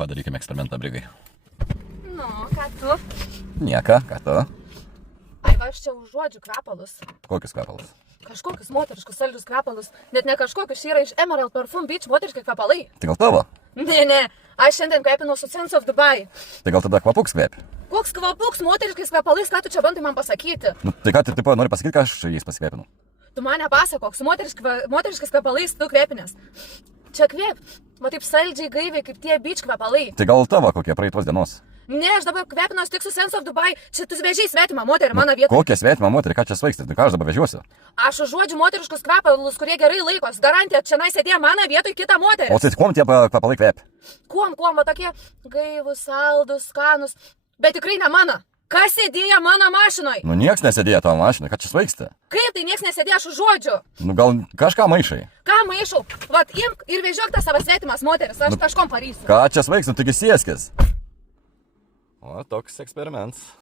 Padarykime eksperimentą, Brigai. Nu, ką tu? Nieka, ką tu? Ai, va, aš čia užuodžiu kvepalus. Kokius kvepalus? Kažkokius moteriškus saldžius kvepalus. Net ne kažkokius, yra iš Emerald Parfum Beach moteriški kvepalai. Tai gal tavo? Ne, aš šiandien kvepinu su Sense of Dubai. Tai gal tada kvapuks kvepi? Koks kvapuks moteriškais kvepalais, ką tu čia bandai man pasakyti? Nu, tai ką, tipo, nori pasakyti, ką aš jais pasikvepinu? Tu mane pasakok, su moteriškais kvepalais tu kvepinės. Čia kvep, va taip saldžiai gaiviai, kaip tie beach kvepalai. Tai gal tavo kokie praeitos dienos? Ne, aš dabar kvepinuos tik su Sense of Dubai. Čia tu vežiai svetimą moterį mano vietą. Kokią svetimą moterį, ką čia svaigsti? Tai ką aš dabar vežiuosiu? Aš užuodžiu moteriškus kvepalus, kurie gerai laikos. Garantija, čia sėdėjo mano vietoj kitą moterį. O tai kuom tie kvepalai kvepi? Kuom, va tokie gaivus, saldus, skanus. Bet tikrai ne mano. Kas sėdėjo mano mašinoj? Nu, nieks nesėdėjo tavo mašinai, ką čia svaigsti? Kaip tai nieks nesėdėjo, aš užuodžiu? Nu, gal kažką maišai? Ką maišau? Vat imk ir vežiok tą savo svetimas moteris, aš kažkom parysiu. Ką čia svaigsti, nu, taigi sieskis. O, toks eksperimentas.